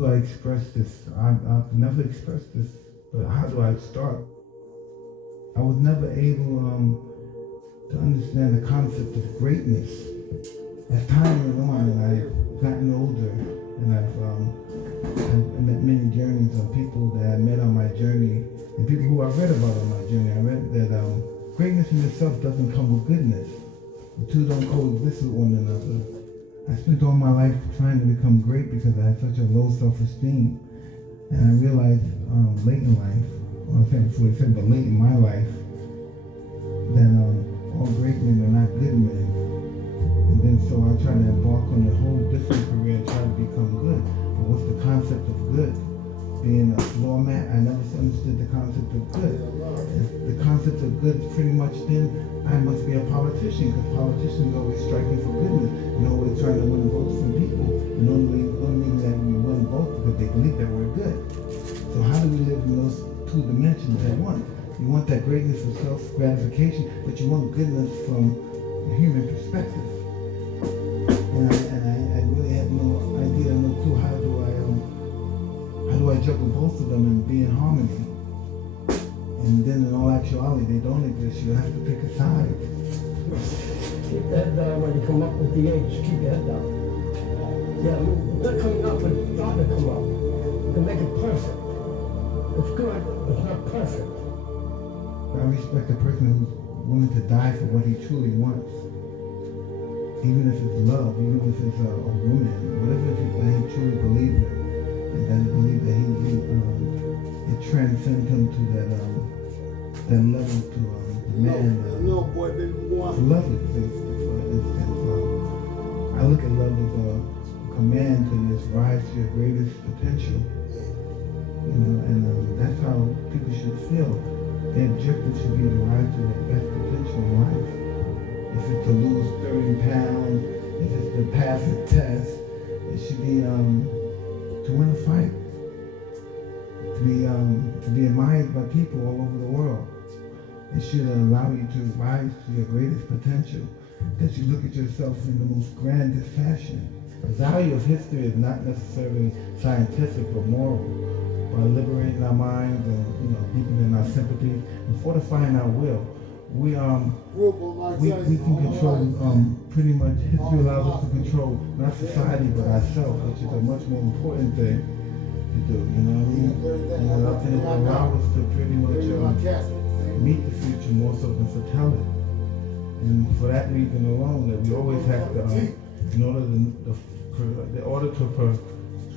do I express this? I've never expressed this, but how do I start? I was never able to understand the concept of greatness. As time went on and I've gotten older and I've met many journeys of people that I met on my journey and people who I read about on my journey. I read that greatness in itself doesn't come with goodness. The two don't coexist with one another. I spent all my life trying to become great because I had such a low self-esteem. And I realized late in life, well, I can't fully say, but late in my life, that all great men are not good men. And then so I tried to embark on a whole different career and try to become good. But what's the concept of good? Being a floor mat, I never understood the concept of good. The concept of good is pretty much then, I must be a politician, because politicians are always striking for goodness and always trying to win votes from people. And only reason that we win votes because they believe that we're good. So how do we live in those two dimensions at once? You want that greatness of self-gratification, but you want goodness from a human perspective. And I really had no idea, no clue how do I juggle both of them and be in harmony. And then in all actuality, they don't exist. You have to pick a side. Keep the head down when you come up with the age. Keep your head down. Yeah, I mean, not coming up, but starting to come up. You can make it perfect. It's good, it's not perfect. I respect a person who's willing to die for what he truly wants. Even if it's love, even if it's a woman, whatever it is that he truly believes in, and that he believes that it transcends him to that level to the man. To love it, for instance. I look at love as a command to just rise to your greatest potential. You know, and that's how people should feel. The objective should be to rise to their best potential in life. If it's to lose 30 pounds, if it's to pass a test, it should be to win a fight. To be admired by people all over the world. It should allow you to rise to your greatest potential. That you look at yourself in the most grandest fashion. The value of history is not necessarily scientific or moral. By liberating our minds and deepening our sympathy and fortifying our will, we can control pretty much. History allows us to control not society but ourselves, which is a much more important thing to do. You know what I mean? And it allows us to pretty much meet the future more so than foretell it. And for that reason alone, that we always have to, in order to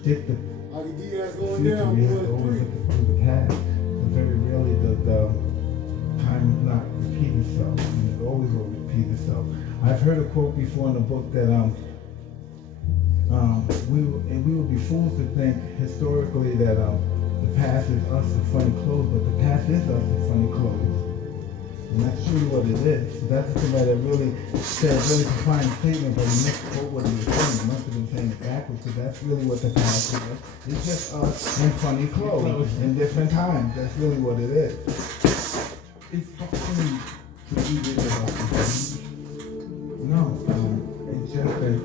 predict the future, we have to always look through the past. And very rarely does time not repeat itself. And it always will repeat itself. I've heard a quote before in the book that we would be fools to think historically that the past is us in funny clothes, but the past is us in funny clothes. And that's truly what it is. So that's somebody that really said a really defined statement, but he misquote what he was saying. He must have been saying it backwards, because that's really what the past is. It's just us in funny clothes in different times. That's really what it is. It's funny to be this about the No, it's just that,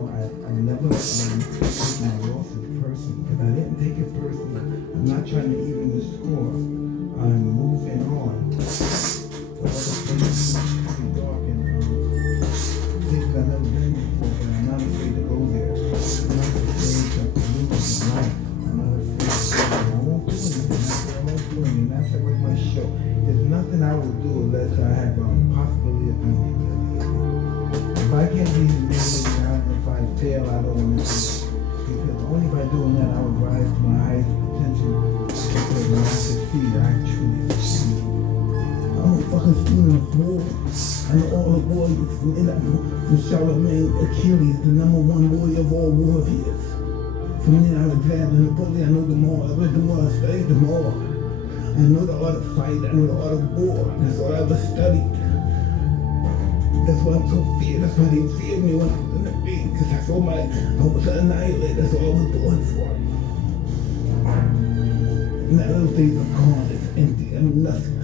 I never take my losses personally, because I didn't take it personally. I'm not trying to even the score. I'm moving on. The other things are dark and things I've never been before, but I'm not afraid to go there. I'm not afraid to lose the life. I'm not afraid I won't do anything. I won't do anything. That's like my show. There's nothing I will do unless I have possibility of being humiliated. If I can't be humiliated, if I fail, I don't want to do it. Because only by doing that I would rise to my highest potential. Because when I succeed, I truly succeed. I'm a fucking student of war. I know all the warriors from Charlemagne, Achilles, the #1 warrior of all warriors. From there, Alexander, Napoleon, I know them all. I read them all, I studied them all. I know the art of fight, I know the art of war. That's all I ever studied. That's why I'm so feared. That's why they feared me when I was in the ring. Because I was annihilated. That's all I was born for. Now those days are gone. It's empty. I'm nothing.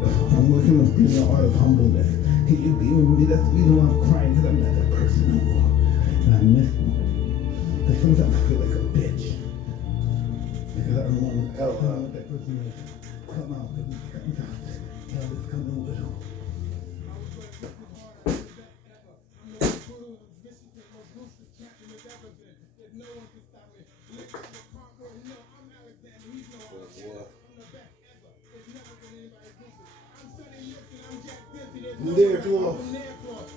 I'm working on being the art of humbleness. Can you be with me? That's the reason why I'm crying. Because I'm not that person no more. And I miss them. Because sometimes I feel like a bitch. Because I don't want to want that person to come out. Because sometimes hell is coming with them. There, come on.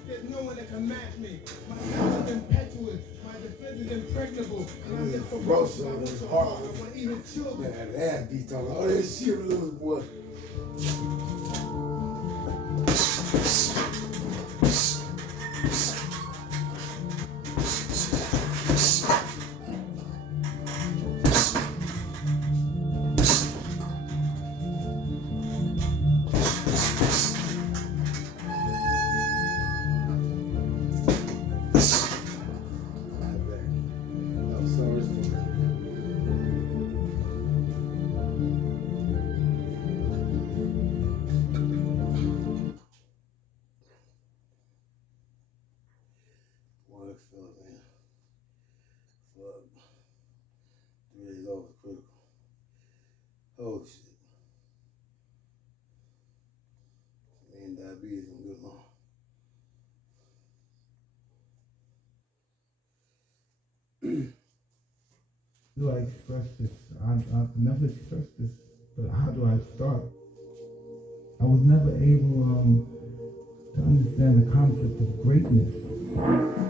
There's no one that can match me. My love is impetuous. My defense is impregnable. And I'm just ferocious. I want your heart. I want even children. Man, that ass beat talking all that shit, little boy. Oh shit. Man, diabetes and good long. Do I express this? I've never expressed this, but how do I start? I was never able to understand the concept of greatness.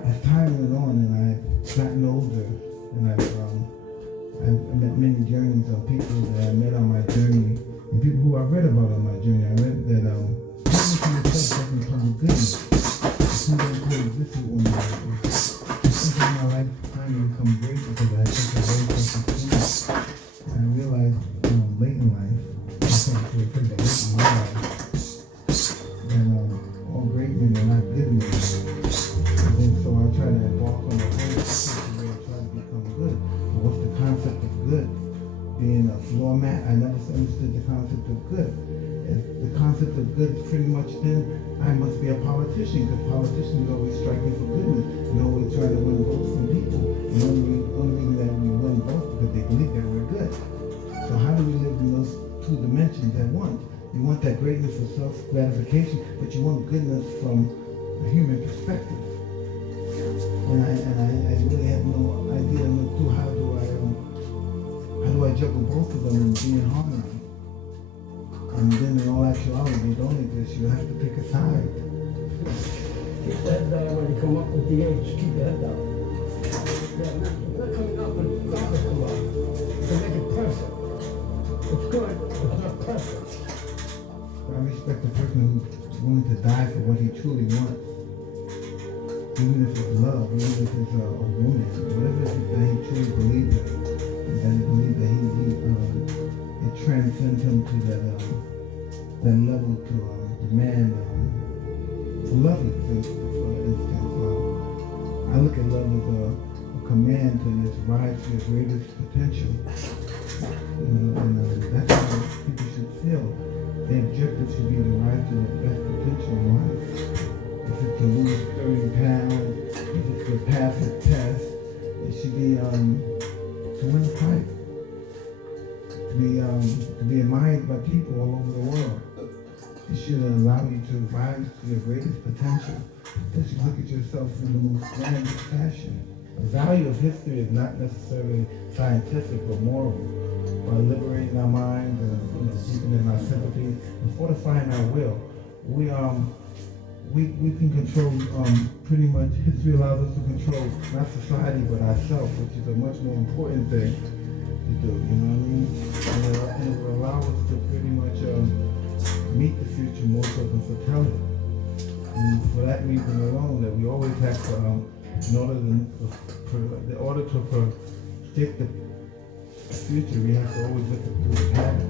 As time went on and I've gotten older and I've met many journeys of people that I met on my journey and people who I read about on my journey. I read that greatness in itself doesn't come with goodness. It's something that coexists with one another. Sometimes my life finally become great because I think I very something. And I realized late in life, I think late in my life, that all great men are not good men. And so I try to embark on the whole process where I try to become good. What's the concept of good? Being a floor mat, I never understood the concept of good. If the concept of good is pretty much then, I must be a politician, because politicians always striking for goodness and always trying to win votes from people. And the only reason that we win votes because they believe that we're good. So how do we live in those two dimensions at once? You want that greatness for self-gratification, but you want goodness from a human perspective. And I really have no idea, no clue how do I juggle both of them and be in harmony. And then in all actuality, you don't exist. You have to pick a side. Keep the head down when you come up with the age. Keep your head down. Yeah, not coming up, but God will come up. To make it perfect. It's good, it's not perfect. I respect the person who's willing to die for what he truly wants. Even if it's love, even if it's a woman, whatever it is that he truly believes in, and he believes that it transcends him to that level to demand to love it. For instance, I look at love as a command to just rise to your greatest potential. And that's how people should feel. The objective should be to rise to their best potential in life. If it's to lose 30 pounds, if it's to pass a test, it should be to win a fight. To be admired by people all over the world. It should allow you to rise to your greatest potential. You should look at yourself in the most grandest fashion. The value of history is not necessarily scientific or moral. By liberating our minds and deepening our sympathy and fortifying our will, we can control pretty much. History allows us to control not society but ourselves, which is a much more important thing to do. You know what I mean? And it will allow us to pretty much meet the future more so than foretell it. And for that reason alone, that we always have to, in order to predict the future, we have to always look through the past.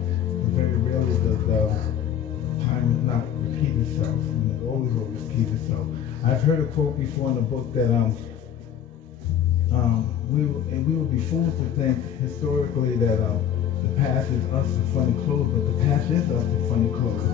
Very rarely does time not repeat itself, and it always will repeat itself. I've heard a quote before in the book that we would be fools to think historically that the past is us in funny clothes, but the past is us in funny clothes.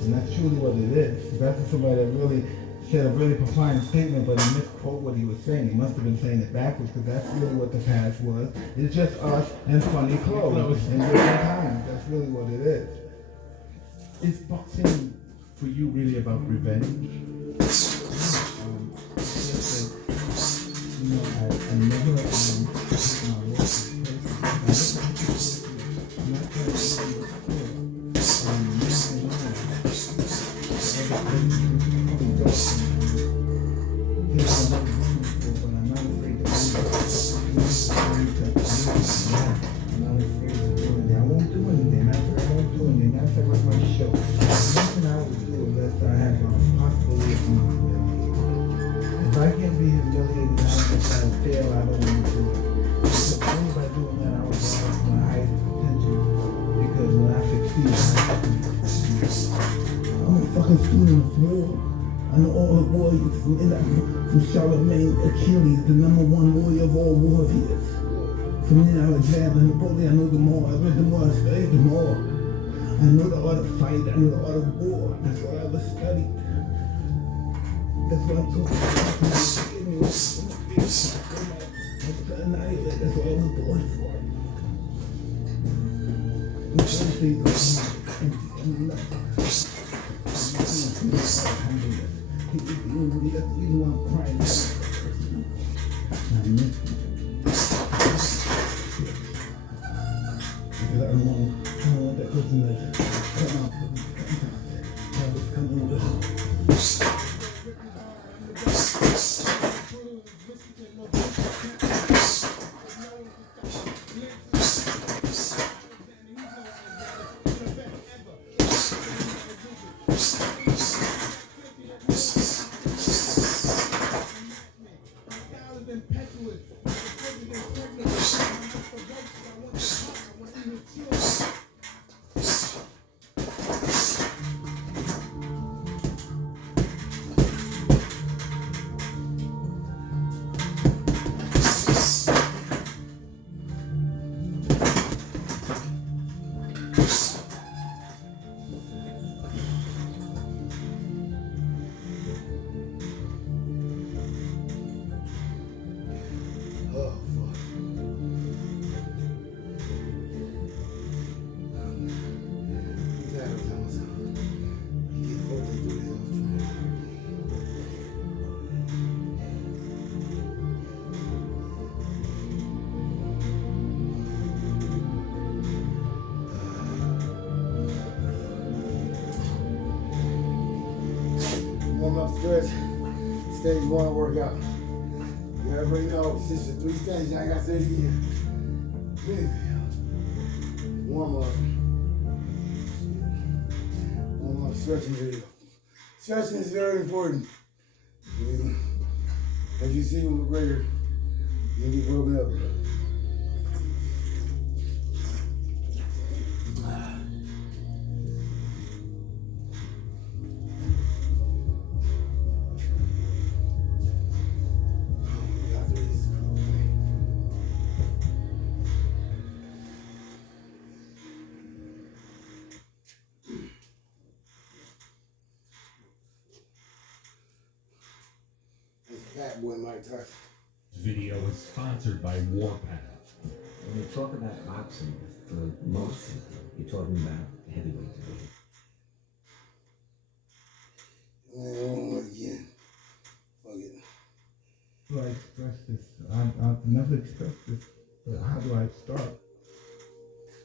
And that's truly what it is. That's somebody that really said a really profound statement, but he misquote what he was saying. He must have been saying it backwards, because that's really what the past was. It's just us and funny clothes in different times. That's really what it is. Is boxing for you really about revenge? You know, I never took my work personally. I'm not trying to say it before. Nothing wrong. But I'm not afraid to do it. I'm not afraid to do anything. I won't do anything. I won't do anything. That's like my show. Nothing I would do unless I have a possibility of being humiliated. If I can't be humiliated, I don't fail. I don't want to do it. Because only by doing that, I was realize my highest potential. Because when I succeed, I'm a fucking student of war. I know all the warriors from Charlemagne, Achilles, the #1 warrior of all warriors. From then Alexander, Napoleon, I know them all. I read them all, I studied them all. I know the art of fight, I know the art of war. That's all I ever studied. That's what I'm talking about. That's to annihilate. That's what I was born for. That's the reason why I'm crying. I miss you. Because I don't want that person to come out. Coming with. Upstairs, stage 1 workout. You already know, since the 3 stages, I got 30 years. Warm up. Warm up stretching video. Stretching is very important. As you see with McGregor, you get broken up. Fat boy Mike Tyson. Video is sponsored by Warpath. When you talk about boxing, for most people, you're talking about heavyweight division. Again. Fuck it. How do I express this? I've never expressed this, but how do I start?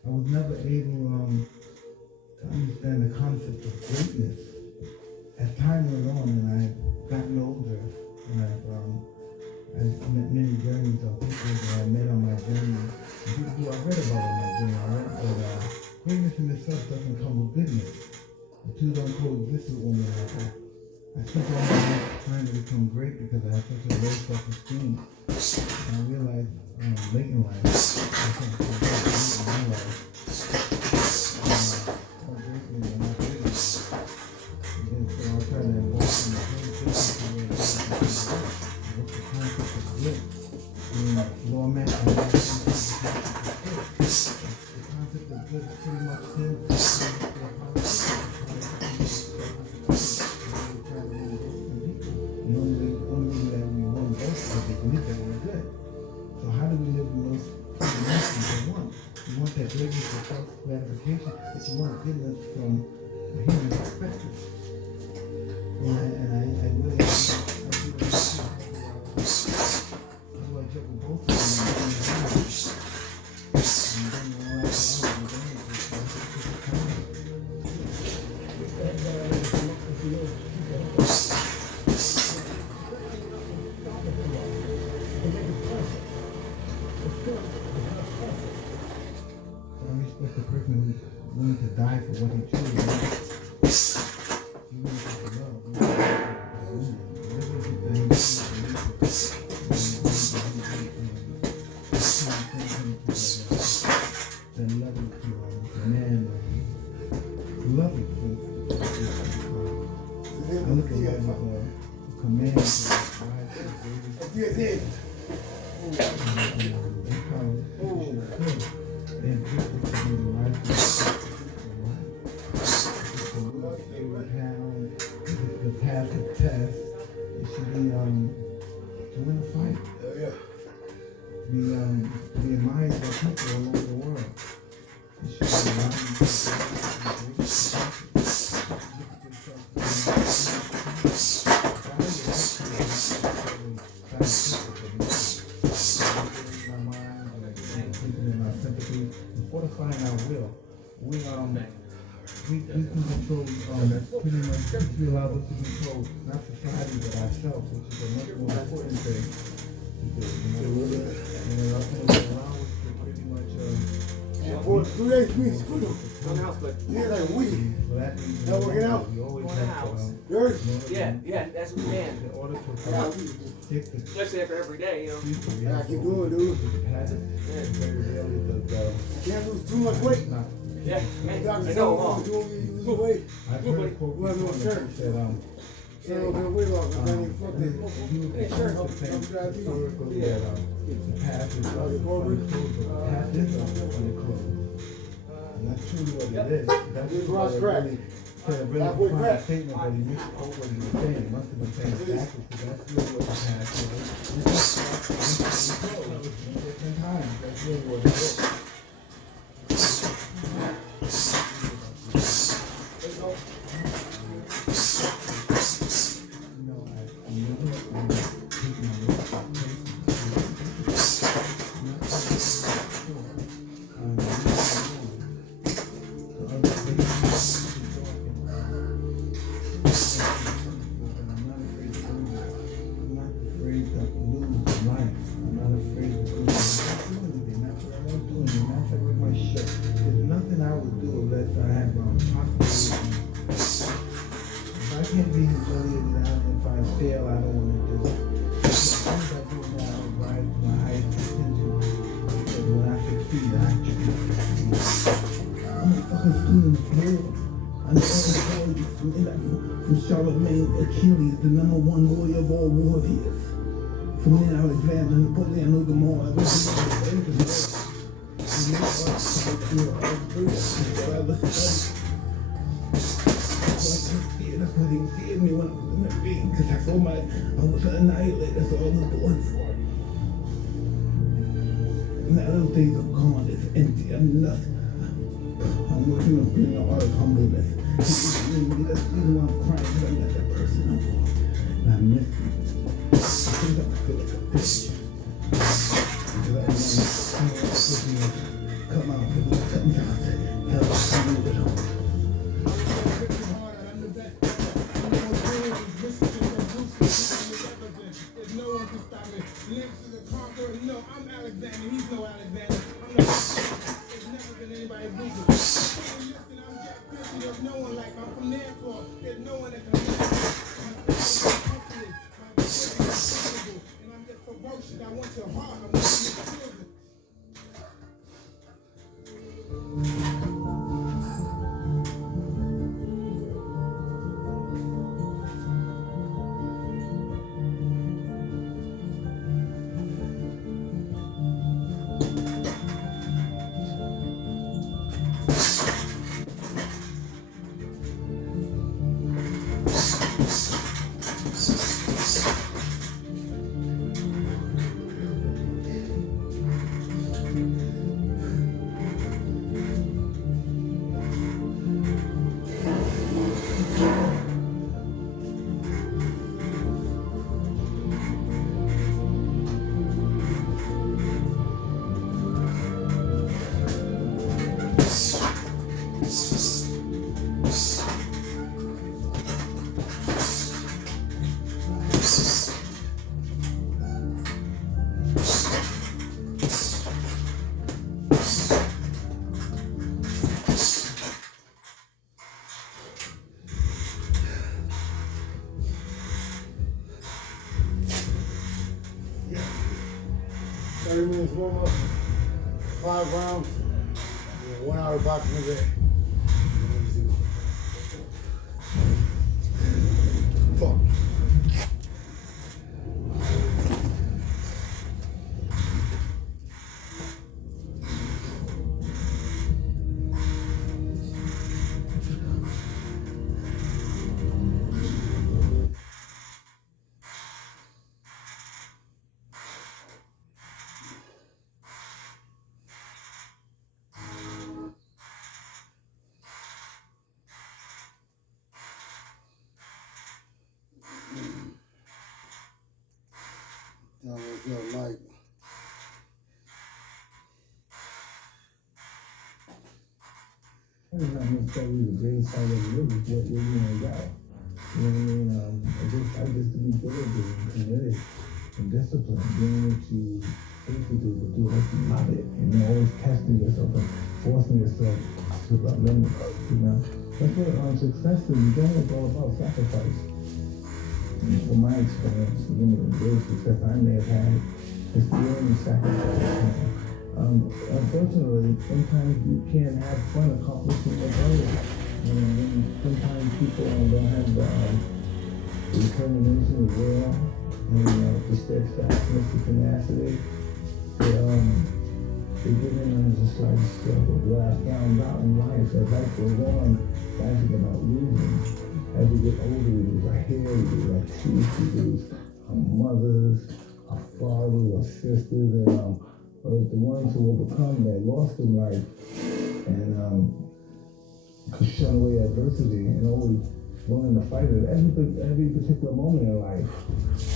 I was never able to understand the concept of greatness. As time went on and I've gotten older, and I've met many journeys of people that I met on my journey, and people who I read about on my journey. I read that greatness in itself doesn't come with goodness. The two don't coexist with one another. I spent all my life trying to become great because I had such a low self-esteem. And I realized late in life, I can't be great in my life. How greatly am I great? And then so I tried to embark on the whole different way. What's the concept of good? Law man, the concept of good is pretty much simple. living for self-gratification, but you want goodness from a human perspective. And I really, I do understand. How do I juggle both of them? And then you want to That guy when he come up with the edge, keep your head up. Stop it come up. And make it perfect. It's good, it's not perfect. I respect the person who's willing to die for what he chooses. You really have to love. You really have to the loving to man, loving to I look at it as a command to Aquí es él. The passive test, it should be to win a fight, Yeah. to be admired by people all over the world. It should be fortifying our will. We can control pretty much we allow us to control not society but ourselves, which is a much more important thing to do. And allow us to pretty much For 3 days, we in school. Yeah, like we. so that means That working out? we always Going have out. Yours? Yeah, that's what we can. in order to Yeah, take the Especially after every day, you know. Yeah, keep doing, dude. Can't lose too much weight. Yeah, Doctor I said, know, "Oh, you lose weight. I've heard a quote Well, before no, that sir. said, So a little bit of weight loss, I mean, fuck that. you Yeah, sure. historically that the past is Oh, the funny Corbin? clothes, but the past is funny clothes. And that's truly what it is. That's It's what Ross it Crack. really said a really Halfway profound crack. statement, but he misquoted what he was saying. He must have been saying it backwards, because that's really what the past is. It's just different times. That's really what it is. I can't be humiliated if I fail, I don't want to do it. As long as I do it now, I rise to my highest potential. Because when I succeed, I actually succeed. I'm a fucking student of war. I know all the warriors from Charlemagne, Achilles, the #1 warrior of all warriors. From then Alexander, Napoleon, no more. I was the famous that's why they scared me when I was in the ring, because I saw I was annihilated. That's all I was born for. Now those days are gone. It's empty. I'm nothing. I'm working on being the art of humbleness. That's the reason why I'm crying, because I'm not that person no more. And I miss you. Sometimes I feel like a bitch. Because I know come out and do something else. Help me with them. No, I'm Alexander. He's no Alexander. I'm not. There's never been anybody brutal. Listen, I'm Jack Christie. There's no one like me. I'm from Nairclaw. There's no one that can match me. My is unbeatable, and I'm just ferocious. I want your heart. I want your children. warm up, 5 rounds, and 1 hour boxing a day. Fuck. That was your mic. It's not necessarily the greatest fight of the year, what you want got. You know what I mean? I just to be diligent and committed and disciplined, doing what you think to do, but do what you love it. You know, always testing yourself and forcing yourself to the limit. You know, that's what success is. You know, it's all about sacrifice. And from my experience, you know, the great success I may have had is beyond sacrifice. Unfortunately, sometimes you can't have fun accomplishing your goals. And sometimes people don't have the determination, the will, and the steadfastness, the tenacity. They get in on the slightest struggle. What I found out in life, as life goes on, life is about losing. As we get older, we lose our hair, we lose our teeth, we lose our mothers, our fathers, our sisters, and the ones who overcome that lost in life and could shun away adversity and always willing to fight it every particular moment in life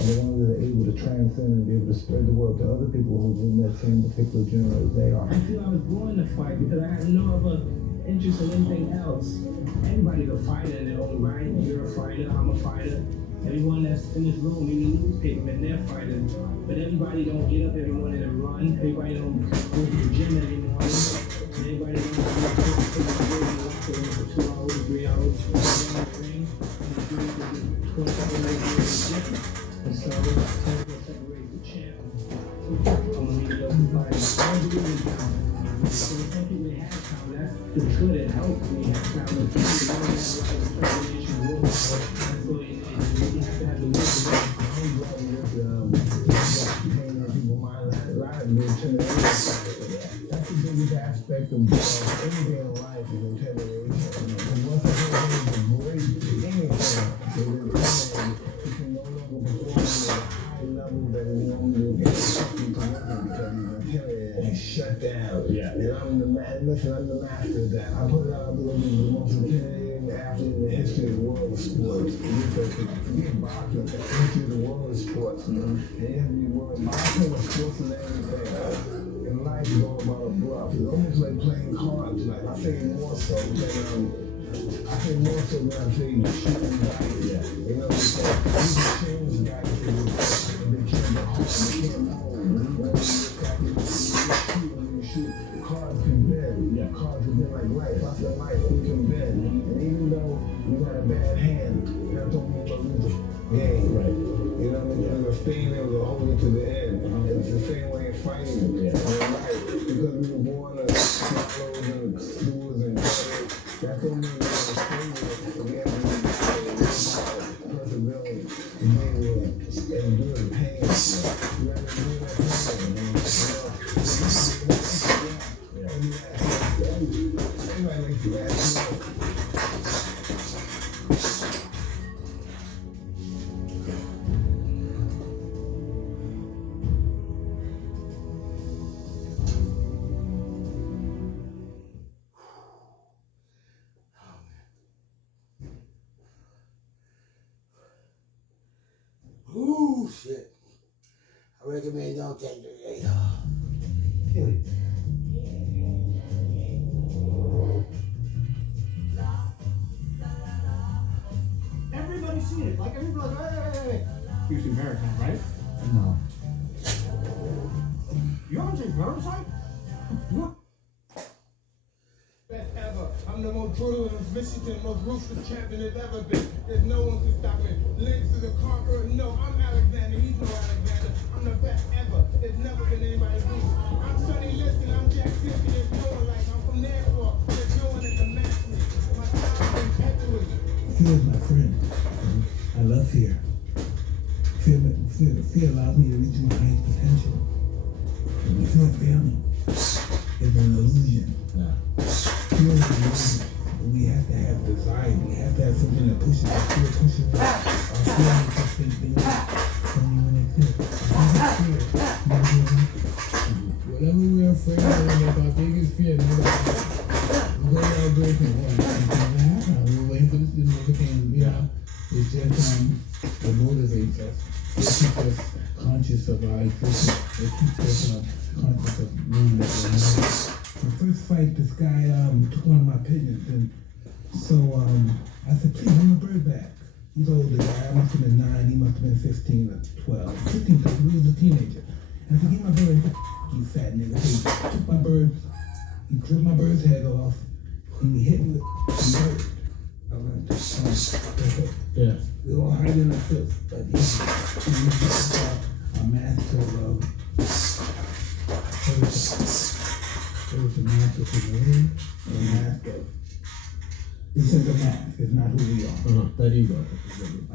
are the ones that are able to transcend and be able to spread the word to other people who are in that same particular journey as they are. I feel I was born to fight because I had no other interest in anything else. Everybody's a fighter in their own right. You're a fighter, I'm a fighter. Everyone that's in this room, even the newspaper, man, they're fighters. But everybody don't get up every morning and run. Everybody don't go to the gym every morning. Everybody don't go to the gym for 2 hours, 3 hours, and do the 27 days in the gym. And so that's what separates the champ from the mediocre fighter. I don't believe in talent. So some people they have talent. That's good. It helps when you have talent. You don't have a lot of determination, willpower. That's what it is. You have to have the wisdom. That's the biggest aspect of anything in life is intimidation. And once a person is great at anything, you can no longer perform at a high level that is normally expected to work because he's intimidated and shut down. Yeah. And I'm the master of that. I put it out, I believe he's the most intimidating athlete in the history of the world of sports. Forget boxing, the history of the world of sports, man. And you have to be willing. Boxing or sports and everything. And life is all about a bluff. It's almost like playing cards. Like I say more so than I'm saying shooting dice. Yeah. You know what I'm saying? You can change dice and they can't go home. They can't hold. When you shoot, cards can bend. Yeah. Cards can bend like life. I said life, we can bend. And even though you got a bad hand, that don't mean you're lose the game. Right. You know what I mean? You're staying able to hold it to the end. It's the same way in fighting. Yeah. Because we were born as swallows and stewards and brothers, that don't mean we're going to stay with it. We have to be perseverance and be able to endure the pain. You have to endure that pain. Everybody makes you ask. Ooh, shit. I recommend don't take it. Everybody's seen it. Like everybody's hey. You've seen Parasite, right? No. You haven't seen Parasite? What? Best ever. I'm I'm the most brutal and vicious and most ruthless champion there's ever been. There's no one to stop me. Links to the conqueror. No, I'm Alexander. He's no Alexander. I'm the best ever. There's never been anybody who. I'm Sonny Liston. I'm Jack Tiffy. There's no one like. I'm from Nairclaw. There's no one that can match me. My style is impetuous. Fear is my friend. I love fear. Fear allows me to reach my highest potential. When you feel failing, it's an illusion. Fear is an illusion. We have to have desire. We have to have something that pushes us. Fear pushes us. Our fear makes us think things don't even exist. Whatever we're afraid of, that's our biggest fear. We're going out breaking one. We're waiting for this to make a thing, you know. It's just what motivates us. It keeps us conscious of our existence. It keeps us conscious of knowing that we're alive. My first fight, this guy took one of my pigeons, and so I said, please, I'm a bird back. He's an older guy. I must have been 9. He must have been 15 or 12. 15, because he was a teenager. And I said, give my bird. You fat nigga. So he took my bird. He ripped my bird's head off, and he hit me with the bird. Yeah. We all hide in the filth, but he's a master of there was a master for the way, and a master. This is a mask, it's not who we are. That ego.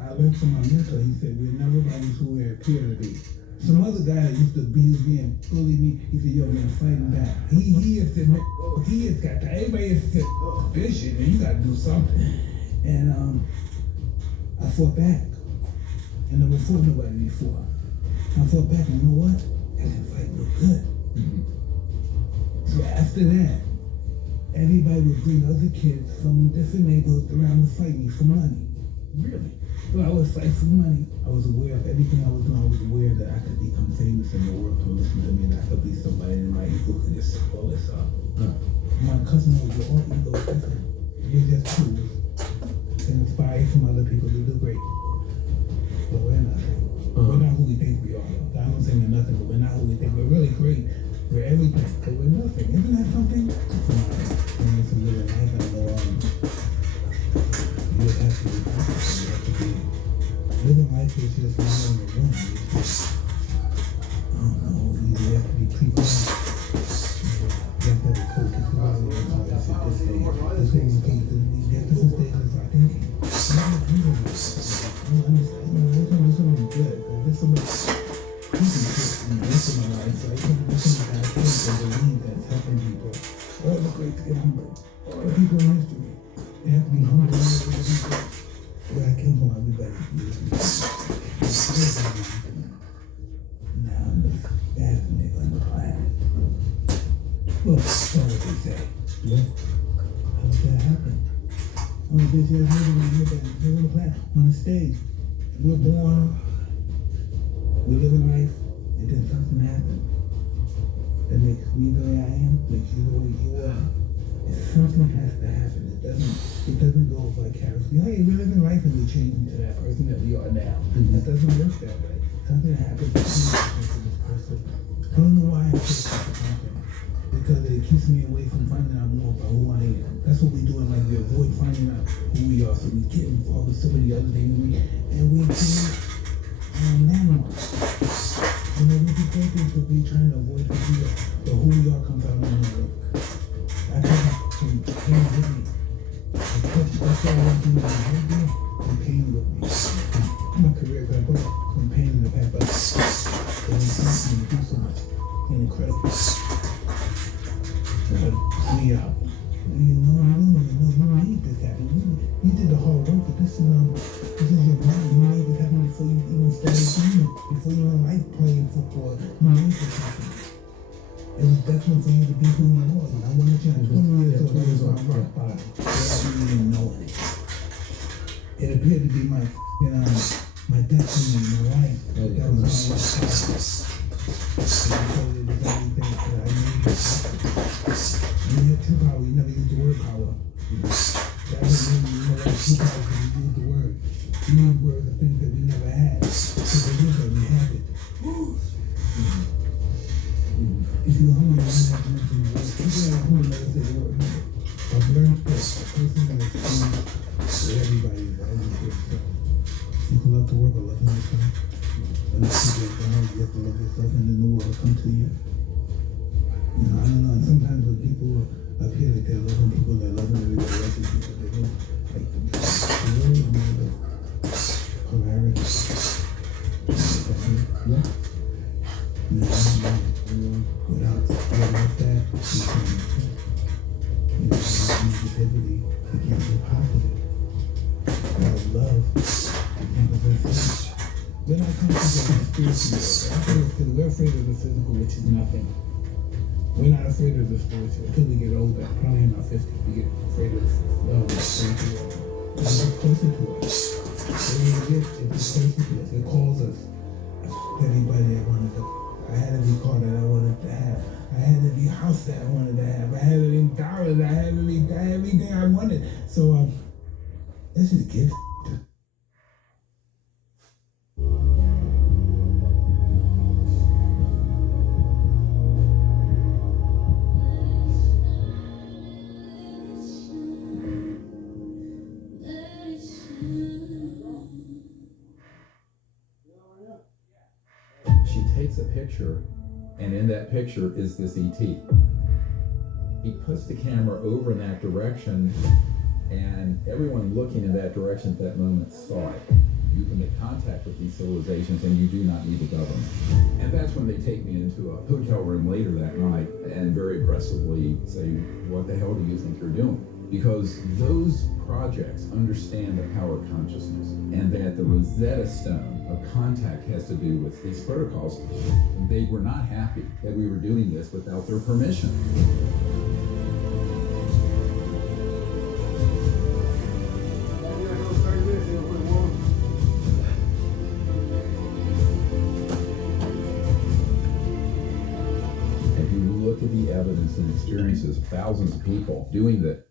I learned from my mentor, he said, we're never always who we appear to be. Some other guy that used to abuse me and bully me, he said, yo man, fighting back. He has said, man, he has got to, everybody has said, vision, and you gotta do something. And I fought back. And never fought nobody before. I fought back, and you know what? I didn't fight real good. So after that, everybody would bring other kids from different neighborhoods around to fight me for money. Really? So I would fight for money. I was aware of everything I was doing. I was aware that I could become famous and the world could listen to me, and I could be somebody and my ego could just swallow this up. My cousin was all ego different. We're just tools to inspire some other people to do great. But we're nothing. We're not who we think we are. I don't say we're nothing, but we're not who we think. We're really great. We're everything, but we're nothing. Isn't that something? It's a little life. I know you have to be conscious. You have to be living life is just not in the room. I don't know. You have to be pre-planned. You have to have a focus. You have to have this stage. This thing is going to be different stages of our thinking. This is good. This is most of my life, so I can't listen to that things and believe that's helping people. All the great to get humble. All the people in history, they have to be humble. Where I came from, everybody. Now I'm the baddest nigga on the planet. Well, that's what they say. Yeah. How did that happen? I'm a bitch ass nigga on the planet, on the stage. We're born. We live in life, and then something happens that makes me the way I am, makes you the way you are. And something has to happen. It doesn't go vicariously. Hey, we live in life and we change into that person that we are now. That doesn't work that way. Something happens to this person. I don't know why I feel something. Because it keeps me away from finding out more about who I am. That's what we do in life. We avoid finding out who we are, so we get involved with so many other things, and we do. Landmarks. You know, we do great things, but we're trying to avoid who we are. But who we are comes out in the work. I come from pain with me. That's why I want to do my husband from pain with me. My career got brought from pain in the past, but it inspires me to do so much incredible. Me out. You know, you need this happen. You did the hard work, but this is your body. You need this happen before you even started doing it. Before you even like playing football, you need this happen. It was definitely for you to be who you was. And I wanted you at 20 years old, I was on rock bottom. I didn't even know it. It appeared to be my destiny, my life. That was my life. And I told you it was everything that I needed. You had true power, you never used the word power. That doesn't mean you never had true power when you used the word. You used words of things that we never had. So they knew that we had it. If you're hungry, you don't have to mention the word. People that are hungry never say the word. I've learned this. sometimes you have to love yourself and then the world come to you. You know, I don't know, and sometimes when people appear like they're loving people, they're loving everybody else, it's because they don't like them. They really need the polarity. Yeah. You know, without that, you can't negativity, you can't be positive. Without love, you can't possess. We're not comfortable in the spiritual. We're afraid of the physical, which is nothing. We're not afraid of the spiritual until we get older. Probably in our 50s, we get afraid of the spiritual. It's closer to us. It's closer to us. It calls us. Everybody I wanted to. I had every car that I wanted to have. I had every house that I wanted to have. I had every dollars. I had everything I wanted. So let's just give. She takes a picture, and in that picture is this ET. He puts the camera over in that direction, and everyone looking in that direction at that moment saw it. You can make contact with these civilizations, and you do not need the government. And that's when they take me into a hotel room later that night and very aggressively say, what the hell do you think you're doing? Because those projects understand the power of consciousness, and that the Rosetta Stone of contact has to do with these protocols. They were not happy that we were doing this without their permission. If you look at the evidence and experiences of thousands of people doing that,